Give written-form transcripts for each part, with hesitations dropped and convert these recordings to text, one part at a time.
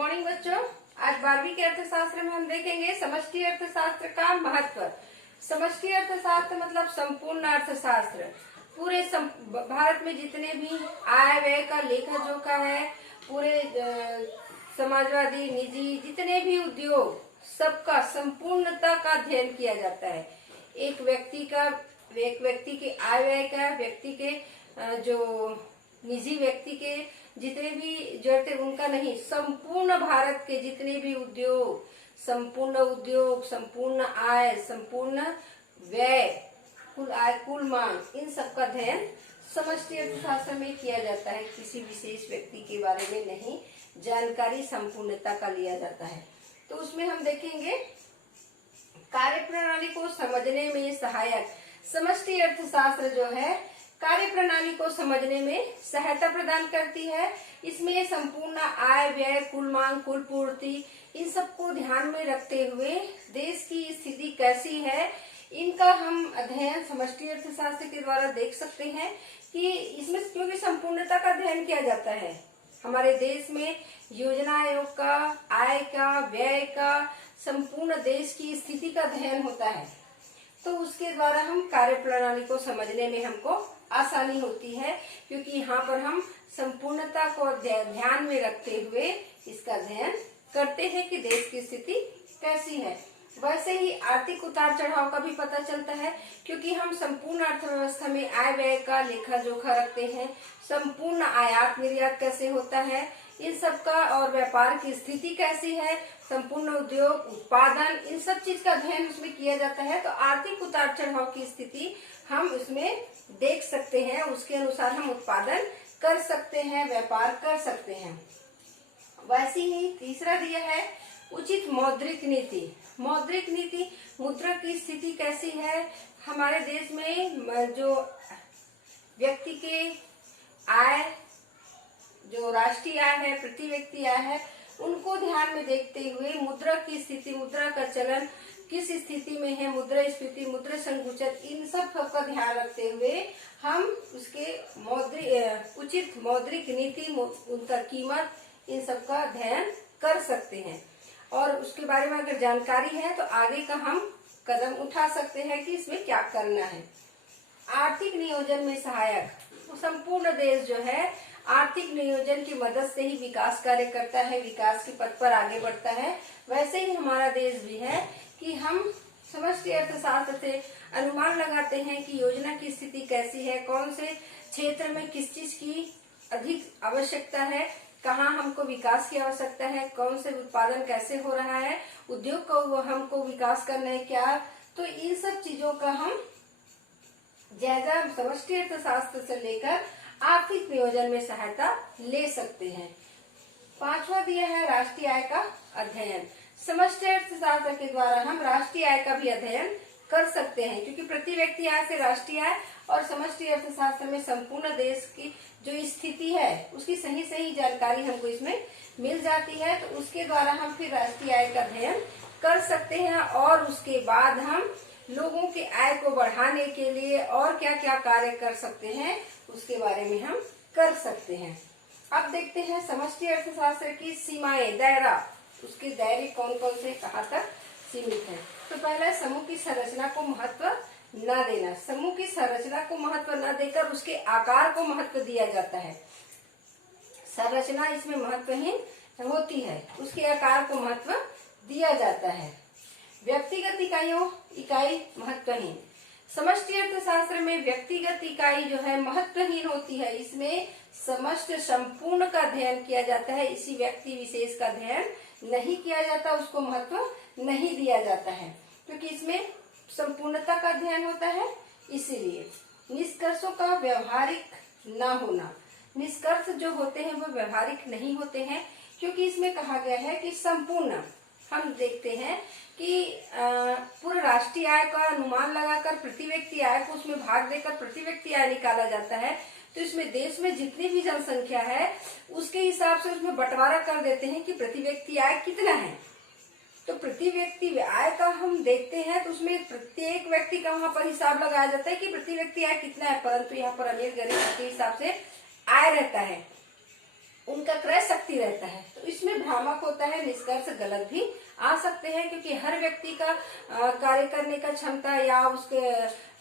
Morning बच्चों। आज 12वीं के अर्थशास्त्र में हम देखेंगे समष्टि अर्थशास्त्र का महत्व। समष्टि अर्थशास्त्र मतलब संपूर्ण अर्थशास्त्र। पूरे भारत में जितने भी आय व्यय का लेखा जोखा है, पूरे समाजवादी निजी जितने भी उद्योग, सबका संपूर्णता का अध्ययन किया जाता है। एक व्यक्ति के आय व्यय का, व्यक्ति के जो निजी व्यक्ति के जितने भी जरूरतें उनका नहीं, संपूर्ण भारत के जितने भी उद्योग, संपूर्ण आय, संपूर्ण व्यय, कुल आय, कुल मांग, इन सब का अध्ययन समष्टि अर्थशास्त्र में किया जाता है। किसी विशेष व्यक्ति के बारे में नहीं, जानकारी संपूर्णता का लिया जाता है। तो उसमें हम देखेंगे कार्य प्रणाली को समझने में सहायक। समष्टि अर्थशास्त्र जो है कार्य प्रणाली को समझने में सहायता प्रदान करती है। इसमें संपूर्ण आय व्यय, कुल मांग, कुल पूर्ति, इन सबको ध्यान में रखते हुए देश की स्थिति कैसी है, इनका हम अध्ययन समष्टि अर्थशास्त्र के द्वारा देख सकते हैं। कि इसमें क्योंकि संपूर्णता का अध्ययन किया जाता है, हमारे देश में योजना आयोग का, आय का, व्यय का, संपूर्ण देश की स्थिति का अध्ययन होता है। तो उसके द्वारा हम कार्य प्रणाली को समझने में हमको आसानी होती है, क्योंकि यहाँ पर हम संपूर्णता को ध्यान में रखते हुए इसका अध्ययन करते हैं कि देश की स्थिति कैसी है। वैसे ही आर्थिक उतार चढ़ाव का भी पता चलता है, क्योंकि हम संपूर्ण अर्थव्यवस्था में आय व्यय का लेखा जोखा रखते हैं। संपूर्ण आयात निर्यात कैसे होता है, इन सब का, और व्यापार की स्थिति कैसी है, संपूर्ण उद्योग, उत्पादन, इन सब चीज का अध्ययन उसमें किया जाता है। तो आर्थिक उतार चढ़ाव की स्थिति हम उसमें देख सकते हैं, उसके अनुसार हम उत्पादन कर सकते हैं, व्यापार कर सकते हैं। वैसे ही तीसरा दिया है उचित मौद्रिक नीति। मौद्रिक नीति, मुद्रा की स्थिति कैसी है, हमारे देश में जो व्यक्ति के आय, जो राष्ट्रीय आय है, प्रति व्यक्ति आय है, उनको ध्यान में देखते हुए मुद्रा की स्थिति, मुद्रा का चलन किस स्थिति में है, मुद्रास्फीति, मुद्रा संकुचन, इन सब का ध्यान रखते हुए हम उसके उचित मौद्रिक नीति, उनका कीमत, इन सब का अध्ययन कर सकते हैं। और उसके बारे में अगर जानकारी है तो आगे का हम कदम उठा सकते हैं कि इसमें क्या करना है। आर्थिक नियोजन में सहायक, संपूर्ण देश जो है आर्थिक नियोजन की मदद से ही विकास कार्य करता है, विकास के पथ पर आगे बढ़ता है। वैसे ही हमारा देश भी है कि हम समष्टि अर्थशास्त्र से अनुमान लगाते हैं कि योजना की स्थिति कैसी है, कौन से क्षेत्र में किस चीज की अधिक आवश्यकता है, कहाँ हमको विकास की आवश्यकता है, कौन से उत्पादन कैसे हो रहा है, उद्योग को हमको विकास करना है क्या। तो इन सब चीजों का हम जायजा समष्टि अर्थशास्त्र से लेकर आर्थिक नियोजन में सहायता ले सकते हैं। पांचवा दिया है राष्ट्रीय आय का अध्ययन। समष्टि अर्थशास्त्र के द्वारा हम राष्ट्रीय आय का भी अध्ययन कर सकते हैं, क्योंकि प्रति व्यक्ति आय से राष्ट्रीय आय और समष्टि अर्थशास्त्र में संपूर्ण देश की जो स्थिति है उसकी सही जानकारी हमको इसमें मिल जाती है। तो उसके द्वारा हम फिर राष्ट्रीय आय का अध्ययन कर सकते हैं, और उसके बाद हम लोगों के आय को बढ़ाने के लिए और क्या क्या कार्य कर सकते हैं उसके बारे में हम कर सकते हैं। अब देखते हैं समष्टि अर्थशास्त्र की सीमाएं, दायरा, उसके दायरे कौन कौन से कहाँ तक सीमित है। तो पहला, समूह की संरचना को महत्व न देना। समूह की संरचना को महत्व न देकर उसके आकार को महत्व दिया जाता है। संरचना इसमें महत्वहीन होती है, उसके आकार को महत्व दिया जाता है। व्यक्तिगत इकाई महत्वहीन। समष्टि अर्थशास्त्र में व्यक्तिगत इकाई जो है महत्वहीन होती है। इसमें समस्त संपूर्ण का अध्ययन किया जाता है, इसी व्यक्ति विशेष का अध्ययन नहीं किया जाता, उसको महत्व नहीं दिया जाता है, क्योंकि इसमें संपूर्णता का अध्ययन होता है। इसीलिए निष्कर्षों का व्यवहारिक न होना, निष्कर्ष जो होते हैं वो व्यवहारिक नहीं होते हैं, क्योंकि इसमें कहा गया है कि संपूर्ण, हम देखते हैं कि पूरे राष्ट्रीय आय का अनुमान लगाकर प्रति व्यक्ति आय को उसमें भाग देकर प्रति व्यक्ति आय निकाला जाता है। तो इसमें देश में जितनी भी जनसंख्या है उसके हिसाब से उसमें बंटवारा कर देते हैं कि प्रति व्यक्ति आय कितना है। तो प्रति व्यक्ति आय का हम देखते हैं तो उसमें प्रत्येक व्यक्ति का वहाँ पर हिसाब लगाया जाता है कि प्रति व्यक्ति आय कितना है, परंतु यहाँ पर अमीर गरीब के हिसाब से आय रहता है। उनका क्रय शक्ति रहता है, तो इसमें भ्रामक होता है, निष्कर्ष गलत भी आ सकते हैं, क्योंकि हर व्यक्ति का कार्य करने का क्षमता या उसके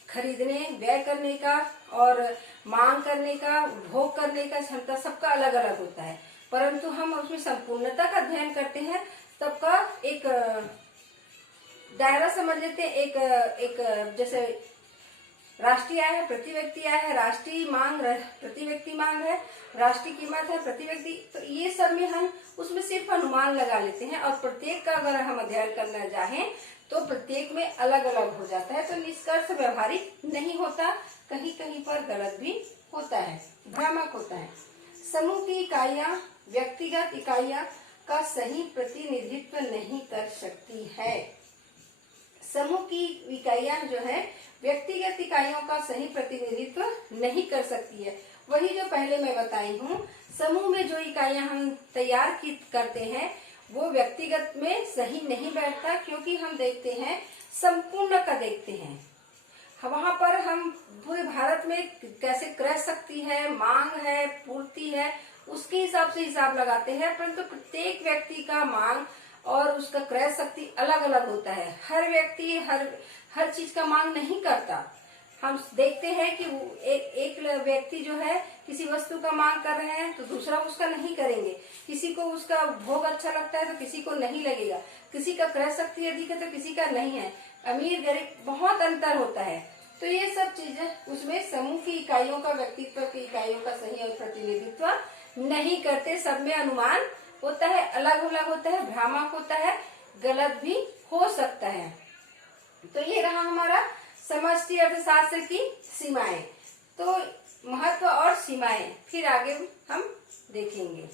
खरीदने, व्यय करने का और मांग करने का, भोग करने का क्षमता सबका अलग अलग होता है। परंतु हम उसमें संपूर्णता का अध्ययन करते हैं, सबका एक दायरा समझ लेते हैं। एक जैसे राष्ट्रीय आय है, प्रति व्यक्ति आय है, राष्ट्रीय मांग प्रति व्यक्ति मांग है, राष्ट्रीय कीमत है प्रति व्यक्ति, तो ये सब में हम उसमें सिर्फ अनुमान लगा लेते हैं, और प्रत्येक का अगर हम अध्ययन करना चाहें तो प्रत्येक में अलग अलग हो जाता है, तो निष्कर्ष व्यवहारिक नहीं होता, कहीं कहीं पर गलत भी होता है, भ्रामक होता है। समूह की इकाइयां व्यक्तिगत इकाइयां का सही प्रतिनिधित्व नहीं कर सकती है। समूह की इकाइयां जो है व्यक्तिगत इकाइयों का सही प्रतिनिधित्व नहीं कर सकती है। वही जो पहले मैं बताई हूँ, समूह में जो इकाइयां हम तैयार करते हैं वो व्यक्तिगत में सही नहीं बैठता, क्योंकि हम देखते हैं संपूर्ण का देखते हैं, वहां पर हम पूरे भारत में कैसे क्रय शक्ति है, मांग है, पूर्ति है, उसके हिसाब से हिसाब लगाते हैं, परंतु प्रत्येक व्यक्ति का मांग और उसका क्रय शक्ति अलग अलग होता है। हर व्यक्ति हर चीज का मांग नहीं करता। हम देखते हैं कि एक व्यक्ति जो है किसी वस्तु का मांग कर रहे हैं तो दूसरा उसका नहीं करेंगे, किसी को उसका भोग अच्छा लगता है तो किसी को नहीं लगेगा, किसी का क्रय शक्ति अधिक है तो किसी का नहीं है, अमीर गरीब बहुत अंतर होता है। तो ये सब चीजें उसमें समूह की इकाइयों का, व्यक्तित्व की इकाइयों का सही और प्रतिनिधित्व नहीं करते, सब में अनुमान होता है, अलग अलग होता है, भ्रामक होता है, गलत भी हो सकता है। तो ये रहा हमारा समष्टि अर्थशास्त्र की सीमाएं। तो महत्व और सीमाएं फिर आगे हम देखेंगे।